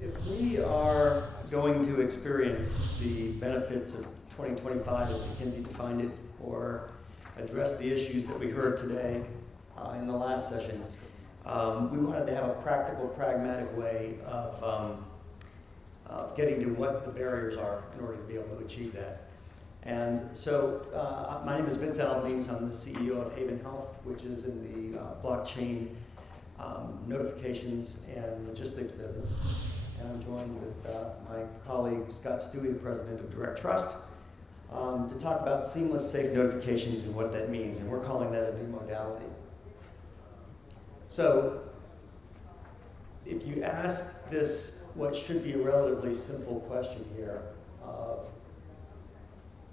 If we are going to experience the benefits of 2025 as McKinsey defined it, or address the issues that we heard today in the last session, we wanted to have a practical, pragmatic way of getting to what the barriers are in order to be able to achieve that. And so my name is Vince Albanese. I'm the CEO of Haven Health, which is in the blockchain notifications and logistics business. And I'm joined with my colleague, Scott Stuewe, the president of DirectTrust, to talk about seamless, safe notifications and what that means. And we're calling that a new modality. So if you ask this, what should be a relatively simple question here of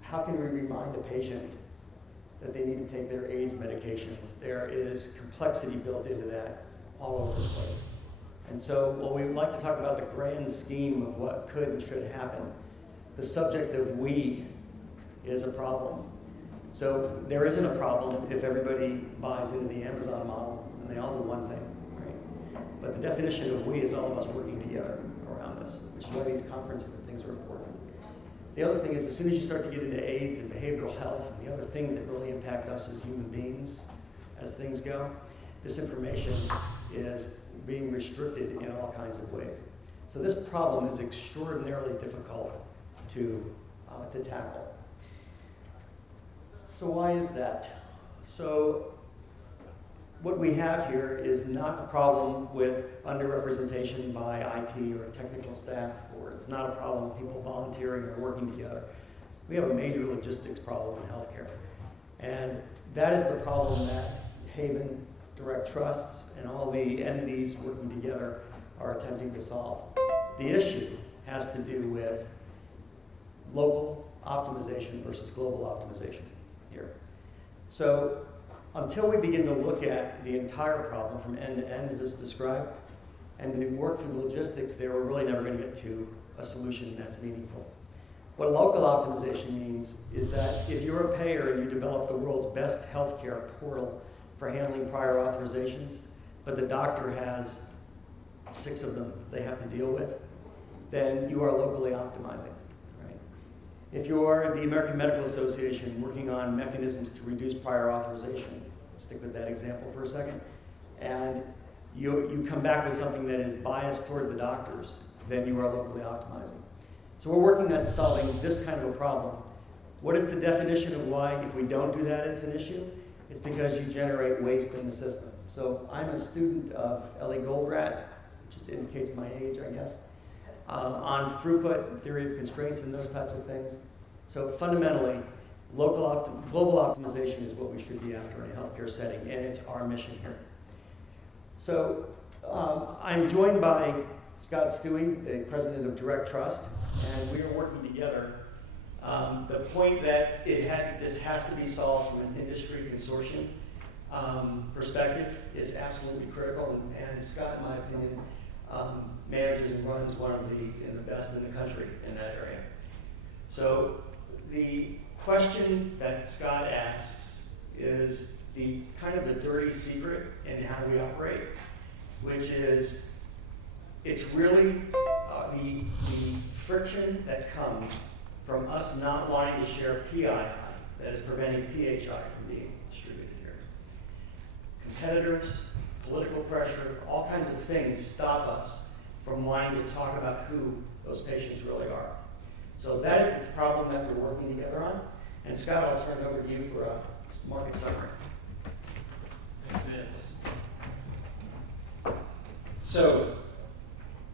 how can we remind a patient that they need to take their AIDS medication? There is complexity built into that all over the place. And so while we would like to talk about the grand scheme of what could and should happen, the subject of we is a problem. So there isn't a problem if everybody buys into the Amazon model and they all do one thing, right? But the definition of we is all of us working together around this, which is why these conferences and things are important. The other thing is, as soon as you start to get into AIDS and behavioral health and the other things that really impact us as human beings as things go, this information is being restricted in all kinds of ways. So this problem is extraordinarily difficult to tackle. So why is that? So what we have here is not a problem with underrepresentation by IT or technical staff, or it's not a problem with people volunteering or working together. We have a major logistics problem in healthcare. And that is the problem that Haven, DirectTrust, and all the entities working together are attempting to solve. The issue has to do with local optimization versus global optimization here. So until we begin to look at the entire problem from end to end, as this described, and to work through the logistics there, we're really never going to get to a solution that's meaningful. What local optimization means is that if you're a payer and you develop the world's best healthcare portal for handling prior authorizations, but the doctor has 6 of them that they have to deal with, then you are locally optimizing. Right? If you're the American Medical Association working on mechanisms to reduce prior authorization, let's stick with that example for a second, and you come back with something that is biased toward the doctors, then you are locally optimizing. So we're working on solving this kind of a problem. What is the definition of why, if we don't do that, it's an issue? It's because you generate waste in the system. So I'm a student of Ellie Goldratt, which just indicates my age, I guess, on throughput and theory of constraints and those types of things. So fundamentally, global optimization is what we should be after in a healthcare setting, and it's our mission here. So I'm joined by Scott Stuewe, the president of DirectTrust, and we are working together. The point that this has to be solved from an industry consortium perspective is absolutely critical, and Scott, in my opinion, manages and runs one of the best in the country in that area. So the question that Scott asks is the kind of the dirty secret in how we operate, which is it's really the friction that comes from us not wanting to share PII that is preventing PHI from being distributed here. Competitors, political pressure, all kinds of things stop us from wanting to talk about who those patients really are. So that is the problem that we're working together on. And Scott, I'll turn it over to you for a market summary. Thanks, Vince. So,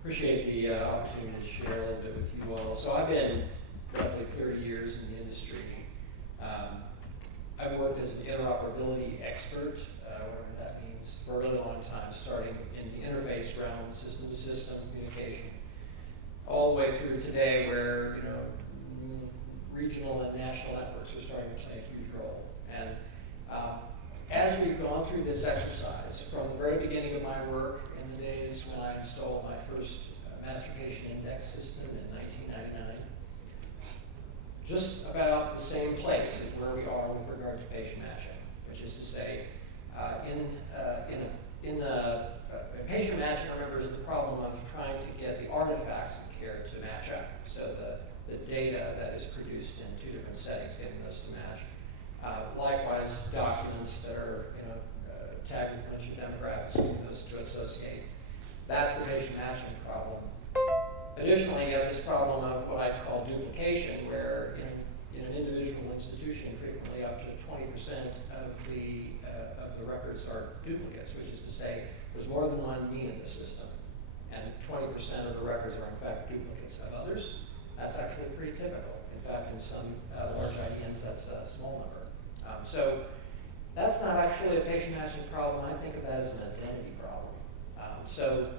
appreciate the opportunity to share a little bit with you all. So I've been roughly 30 years in the industry. I've worked as an interoperability expert, whatever that means, for a really long time, starting in the interface realm, system-to-system communication, all the way through today where regional and national networks are starting to play a huge role. And as we've gone through this exercise, from the very beginning of my work in the days when I installed my first master patient index system in 1999, just about the same place as where we are with regard to patient matching, which is to say, in patient matching, remember, is the problem of trying to get the artifact Additionally, you have this problem of what I call duplication, where in an individual institution, frequently up to 20% of the records are duplicates, which is to say there's more than one me in the system, and 20% of the records are in fact duplicates of others. That's actually pretty typical. In fact, in some large IDNs, that's a small number. So that's not actually a patient management problem. I think of that as an identity problem. So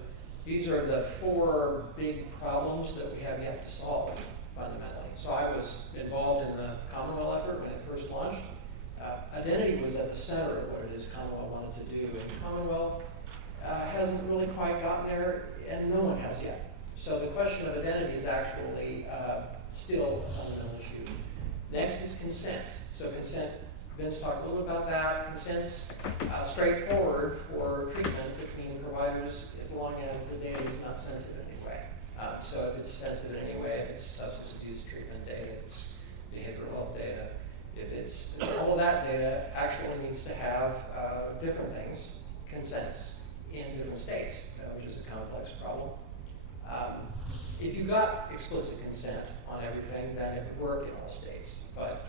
these are the 4 big problems that we have yet to solve fundamentally. So I was involved in the Commonwealth effort when it first launched. Identity was at the center of what it is Commonwealth wanted to do, and Commonwealth hasn't really quite gotten there, and no one has yet. So the question of identity is actually still a fundamental issue. Next is consent. So consent, Vince talked a little bit about that. Consent's straightforward for treatment between providers as long as the data is not sensitive in any way. So if it's sensitive in any way, if it's substance abuse treatment data, if it's behavioral health data, if it's all of that data actually needs to have different things, consents in different states, which is a complex problem. If you got explicit consent on everything, then it would work in all states. But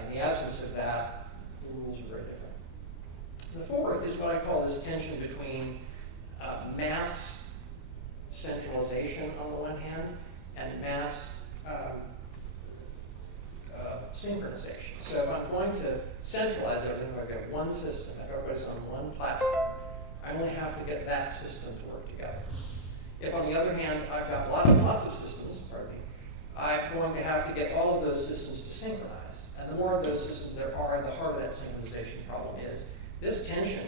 in the absence of that, the rules are very different. The fourth is what I call this tension between mass centralization on the one hand and mass synchronization. So if I'm going to centralize everything, if I've got one system, if everybody's on one platform, I only have to get that system to work together. If on the other hand, I've got lots and lots of systems, I'm going to have to get all of those systems to synchronize. And the more of those systems there are, the harder that synchronization problem is. This tension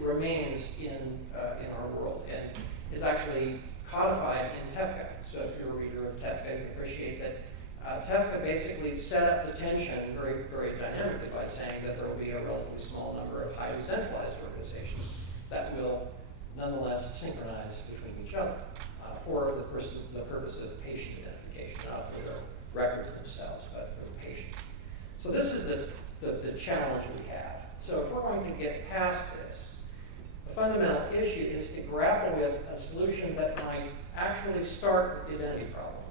remains in our world and is actually codified in TEFCA. So if you're a reader of TEFCA, you appreciate that TEFCA basically set up the tension very, very dynamically by saying that there will be a relatively small number of highly centralized organizations that will nonetheless synchronize between each other for the purpose of patient identification, not for the records themselves, but for the patients. So this is the challenge we have. So if we're going to get past this, the fundamental issue is to grapple with a solution that might actually start with the identity problem.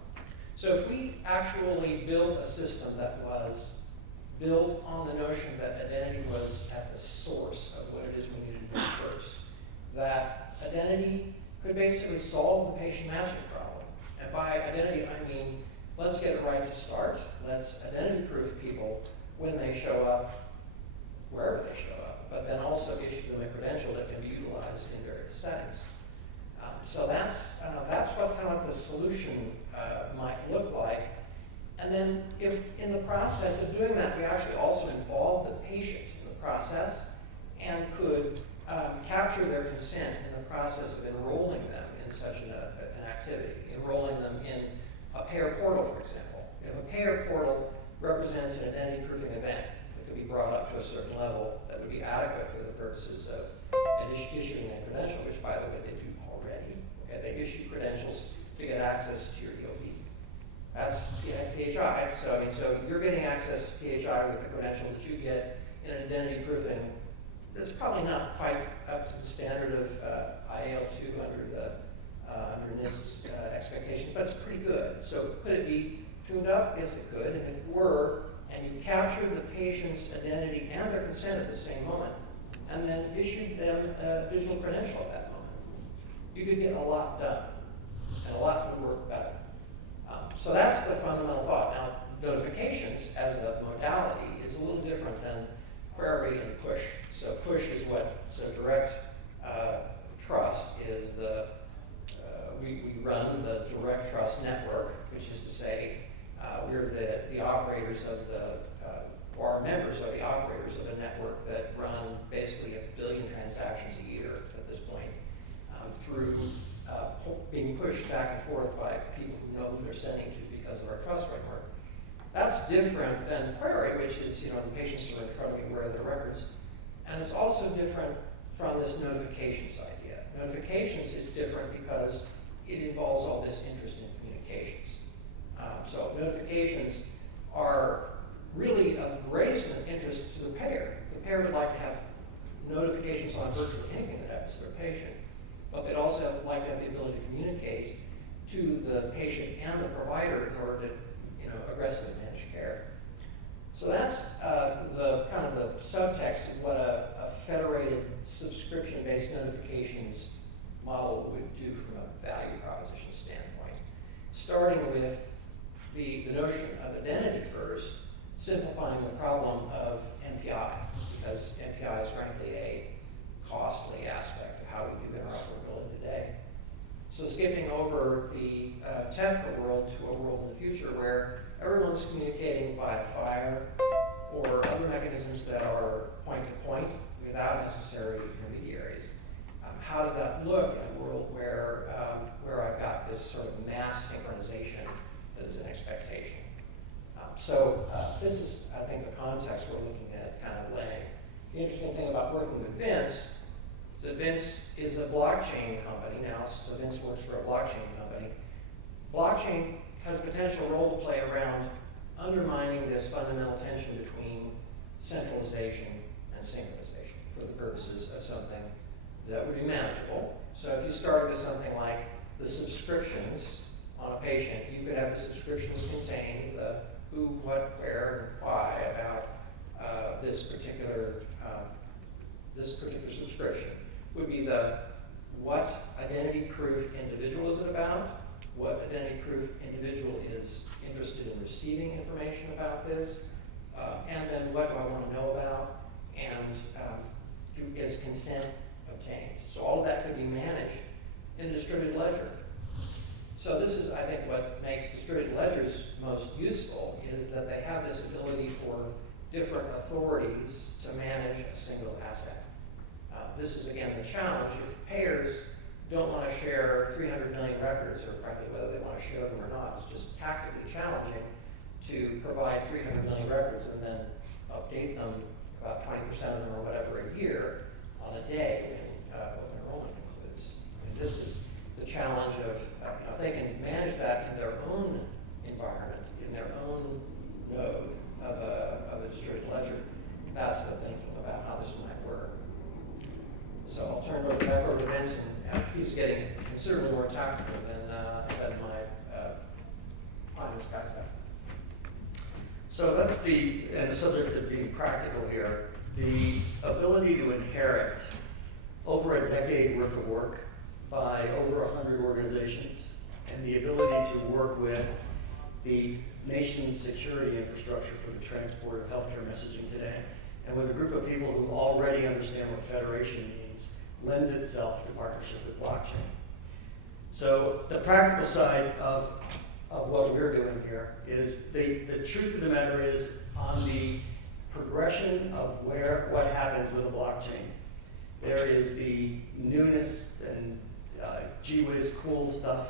So if we actually build a system that was built on the notion that identity was at the source of what it is we needed to do first, that identity could basically solve the patient matching problem. And by identity, I mean, let's get it right to start. Let's identity proof people when they show up, wherever they show up, but then also issue them a credential that can be utilized in various settings. So that's what kind of the solution might look like. And then if in the process of doing that, we actually also involve the patient in the process and could capture their consent in the process of enrolling them in such an activity, enrolling them in a payer portal, for example. If a payer portal represents an identity proofing event that could be brought up to a certain level that would be adequate for the purposes of issuing a credential, which by the way they do already. Okay, they issue credentials to get access to your EOD. That's PHI. So you're getting access to PHI with the credential that you get in an identity proofing. That's probably not quite up to the standard of IAL2 under NIST's expectations, but it's pretty good. So could it be tuned up? Yes, it could. And if it were, and you captured the patient's identity and their consent at the same moment, and then issued them a digital credential at that moment, you could get a lot done, and a lot would work better. So that's the fundamental thought. Now, notifications as a modality is a little different than query and push. So push is DirectTrust is we run the DirectTrust network, which is to say we're the operators of or our members are the operators of a network that run basically 1 billion transactions a year at this point through being pushed back and forth by people who know who they're sending to because of our trust framework. That's different than query, which is, the patients are in front of me, where are their records? And it's also different from this notifications idea. Notifications is different because it involves all this interest in communications. So notifications are really of greatest interest to the payer. The payer would like to have notifications on virtually anything that happens to their patient, but they'd also like to have the ability to communicate to the patient and the provider in order to, aggressively manage care. So that's the kind of the subtext of what a federated subscription-based notifications model would do from a value proposition standpoint. Starting with the notion of identity first, simplifying the problem of NPI, because NPI is frankly a costly aspect of how we do interoperability today. So skipping over the TEFCA world to a world in the future where everyone's communicating via FHIR or other mechanisms that are point-to-point without necessary intermediaries. How does that look in a world where I've got this sort of mass synchronization that is an expectation? So this is, I think, the context we're looking at kind of laying. The interesting thing about working with Vince is that Vince is a blockchain company now, so Vince works for a blockchain company. Blockchain has a potential role to play around undermining this fundamental tension between centralization and synchronization for the purposes of something that would be manageable. So if you start with something like the subscriptions on a patient, you could have the subscriptions contain the who, what, where, and why about this particular subscription. Would be the what identity proof individual is it about, what identity proof individual is interested in receiving information about this, and then what do I want to know about, and is consent obtained. So all of that could be managed in a distributed ledger. So this is, I think, what makes distributed ledgers most useful is that they have this ability for different authorities to manage a single asset. This is, again, the challenge. If payers don't want to share 300 million records, or frankly, whether they want to share them or not, it's just tactically challenging to provide 300 million records and then update them about 20% of them or whatever a year on a day when open enrollment concludes. I mean, this is the challenge of, if they can manage that in their own environment, in their own node of a distributed ledger, that's the thinking about how this might work. So I'll turn it back over to Vince, and he's getting considerably more tactical than my finance guy stuff. So that's the subject of being practical here, the ability to inherit over a decade worth of work by over 100 organizations, and the ability to work with the nation's security infrastructure for the transport of healthcare messaging today, and with a group of people who already understand what federation means, lends itself to partnership with blockchain. So the practical side of what we're doing here is the truth of the matter is on the progression of what happens with a blockchain. There is the newness and gee whiz cool stuff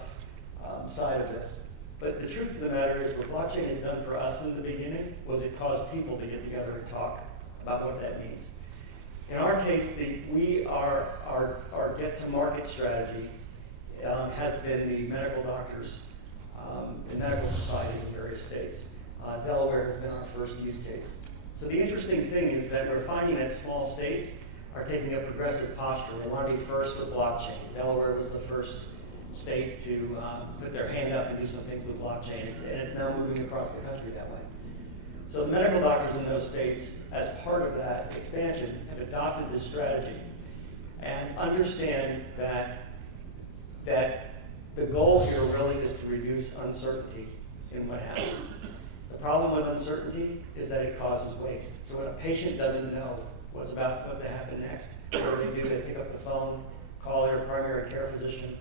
side of this. But the truth of the matter is what blockchain has done for us in the beginning was it caused people to get together and talk about what that means. In our case, our get-to-market strategy has been the medical doctors and medical societies in various states. Delaware has been our first use case. So the interesting thing is that we're finding that small states are taking a progressive posture. They want to be first with blockchain. Delaware was the first state to put their hand up and do some things with blockchain, and it's now moving across the country that way. So the medical doctors in those states, as part of that expansion, have adopted this strategy and understand that the goal here really is to reduce uncertainty in what happens. The problem with uncertainty is that it causes waste. So when a patient doesn't know what to happen next, what do? They pick up the phone, call their primary care physician,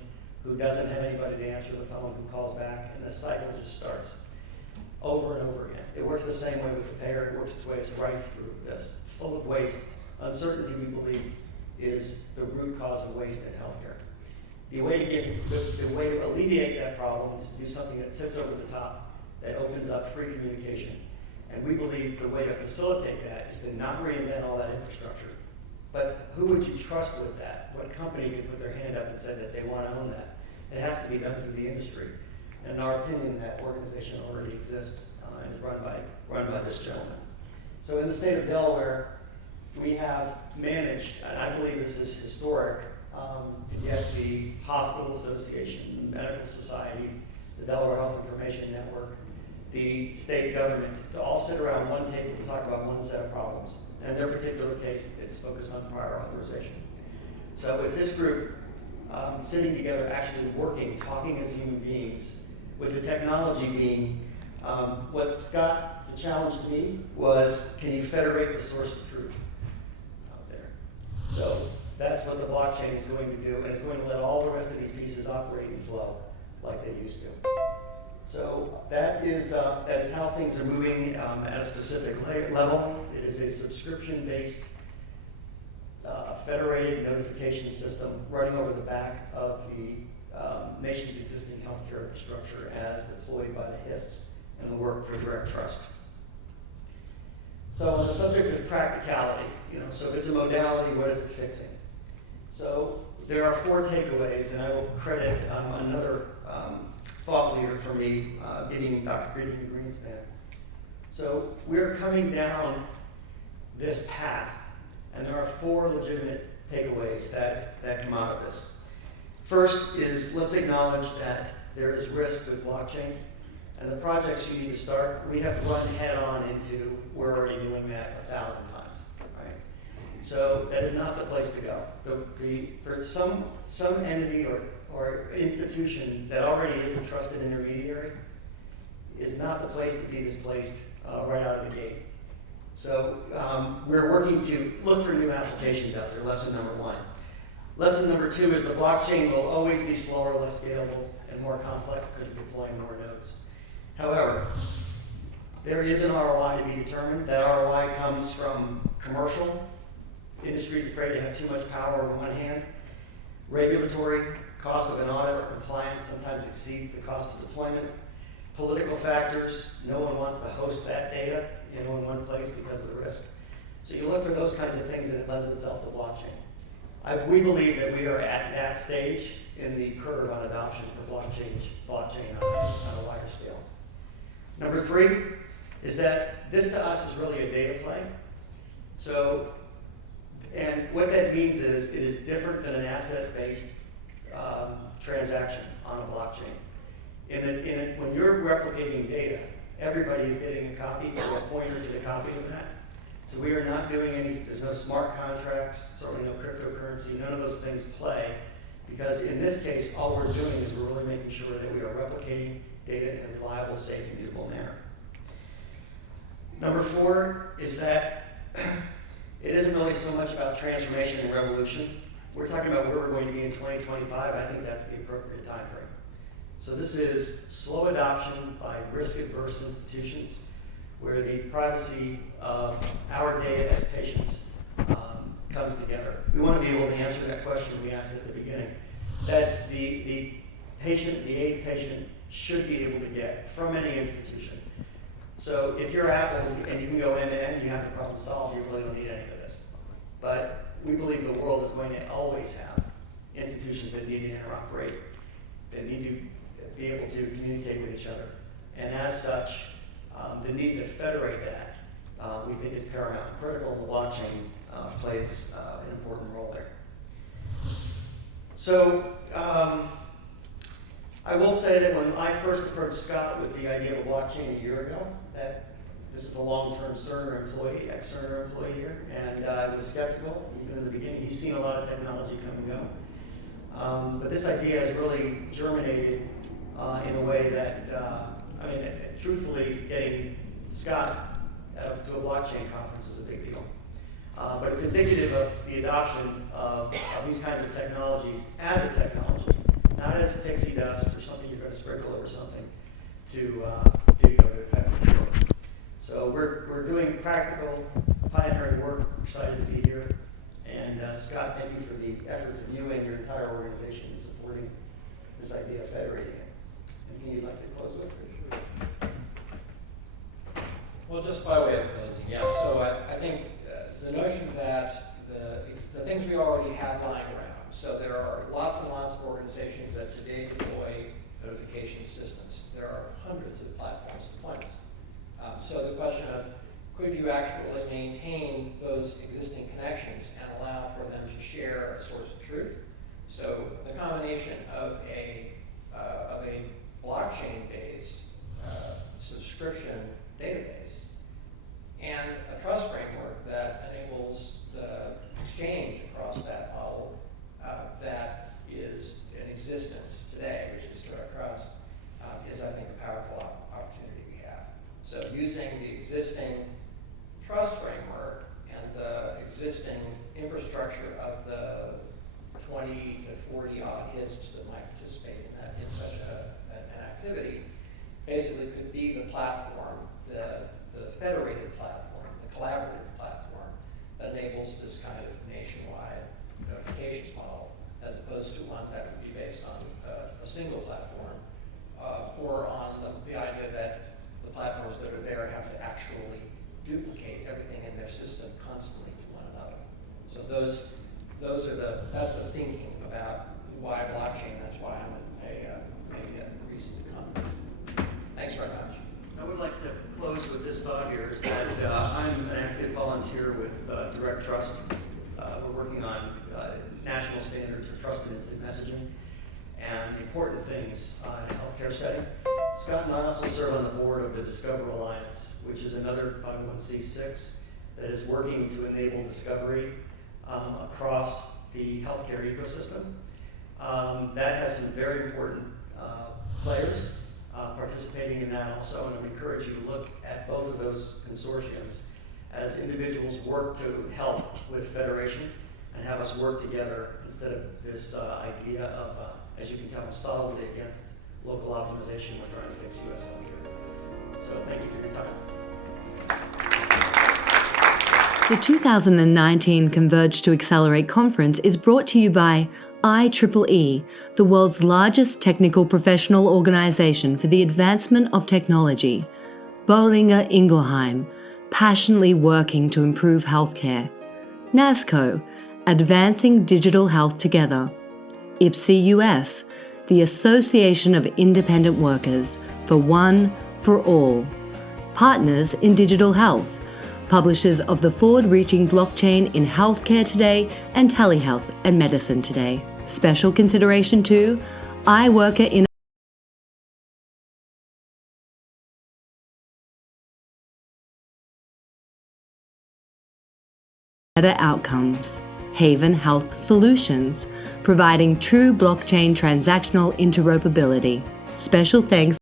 who doesn't have anybody to answer the phone, who calls back, and the cycle just starts over and over again. It works the same way with the payer. It works its way. It's rife through this, full of waste. Uncertainty, we believe, is the root cause of waste in healthcare. The way to alleviate that problem is to do something that sits over the top, that opens up free communication. And we believe the way to facilitate that is to not reinvent all that infrastructure. But who would you trust with that? What company could put their hand up and say that they want to own that? It has to be done through the industry. And in our opinion, that organization already exists and is run by this gentleman. So in the state of Delaware, we have managed, and I believe this is historic, you have the Hospital Association, the Medical Society, the Delaware Health Information Network, the state government, to all sit around one table to talk about one set of problems. And in their particular case, it's focused on prior authorization. So with this group sitting together, actually working, talking as human beings, with the technology being, what Scott challenged me was, can you federate the source of truth out there? So that's what the blockchain is going to do, and it's going to let all the rest of these pieces operate and flow like they used to. So that is how things are moving at a specific level. It is a subscription-based federated notification system running over the back of the nation's existing healthcare infrastructure as deployed by the HISPs and the work for DirectTrust. So on the subject of practicality, so if it's a modality, what is it fixing? So there are 4 takeaways, and I will credit another thought leader for me, Dr. Gideon Greenspan. So we're coming down this path, and there are 4 legitimate takeaways that come out of this. First is, let's acknowledge that there is risk with blockchain, and the projects you need to start, we have run head on into, we're already doing that 1,000 times, right? So that is not the place to go. For some entity or institution that already is a trusted intermediary is not the place to be displaced right out of the gate. So we're working to look for new applications out there, lesson number 1. Lesson number 2 is the blockchain will always be slower, less scalable, and more complex because you're deploying more nodes. However, there is an ROI to be determined. That ROI comes from commercial. Industry's afraid to have too much power on one hand. Regulatory cost of an audit or compliance sometimes exceeds the cost of deployment. Political factors, no one wants to host that data in one place because of the risk. So you look for those kinds of things, and it lends itself to blockchain. We believe that we are at that stage in the curve on adoption for blockchain on a wider scale. Number 3 is that this to us is really a data play. So, and what that means is it is different than an asset-based transaction on a blockchain. When you're replicating data, everybody is getting a copy or a pointer to the copy of that. So we are not doing there's no smart contracts, certainly no cryptocurrency, none of those things play, because in this case, all we're doing is we're really making sure that we are replicating data in a reliable, safe, and immutable manner. Number 4 is that it isn't really so much about transformation and revolution. We're talking about where we're going to be in 2025. I think that's the appropriate time frame. So this is slow adoption by risk-averse institutions where the privacy of our data as patients comes together. We want to be able to answer that question we asked at the beginning, that the patient, the AIDS patient, should be able to get from any institution. So if you're Apple and you can go end to end, you have the problem solved, you really don't need any of this. But we believe the world is going to always have institutions that need to interoperate, that need to be able to communicate with each other. And as such, the need to federate that, we think is paramount and critical, and the blockchain plays an important role there. So I will say that when I first approached Scott with the idea of a blockchain a year ago, that this is a long-term Cerner employee, ex-Cerner employee here, and I was skeptical, even in the beginning. He's seen a lot of technology come and go. But this idea has really germinated in a way that, truthfully, getting Scott to a blockchain conference is a big deal. But it's indicative of the adoption of these kinds of technologies as a technology, not as pixie dust or something you're going to sprinkle over something to effectively work. So we're doing practical, pioneering work. We're excited to be here. And Scott, thank you for the efforts of you and your entire organization in supporting this idea of federating it. Anything you'd like to close with? Sure. Well, just by way of closing, yeah. So I think the notion that the things we already have lying around. So there are lots and lots of organizations that today deploy notification systems. There are hundreds of platforms deployments. So the question of could you actually maintain those existing connections and allow for them to share a source of truth So the combination of a blockchain-based subscription database and a trust framework that enables the exchange across that model that is in existence today, which is DirectTrust, is, I think, a powerful opportunity we have. So using the existing trust framework and the existing infrastructure of the 20 to 40 odd HISPs that might participate in such an activity, basically could be the platform, the federated platform, the collaborative platform that enables this kind of nationwide notifications model, as opposed to one that would be based on a single platform, or on the idea that the platforms that are there have to actually duplicate everything in their system constantly to one another. So that's the thinking about why blockchain. That's why I'm maybe a reason to come. Thanks very much. I would like to close with this thought here, is that I'm an active volunteer with DirectTrust. We're working on national standards for trust and instant messaging and important things in a healthcare setting. Scott and I also serve on the board of the Discover Alliance, which is another 501c6 that is working to enable discovery across the healthcare ecosystem. That has some very important players participating in that also, and I would encourage you to look at both of those consortiums as individuals work to help with federation and have us work together instead of this idea of, as you can tell, solidly against local optimization. We're trying to fix U.S. healthcare. So thank you for your time. The 2019 Converge to Accelerate conference is brought to you by IEEE, the world's largest technical professional organization for the advancement of technology, Boehringer Ingelheim, passionately working to improve healthcare, NASCO, advancing digital health together, IPSI US, the Association of Independent Workers, for one, for all, Partners in Digital Health, publishers of the forward-reaching blockchain in Healthcare Today and Telehealth and Medicine Today. Special consideration to iWorker in better outcomes. Haven Health Solutions, providing true blockchain transactional interoperability. Special thanks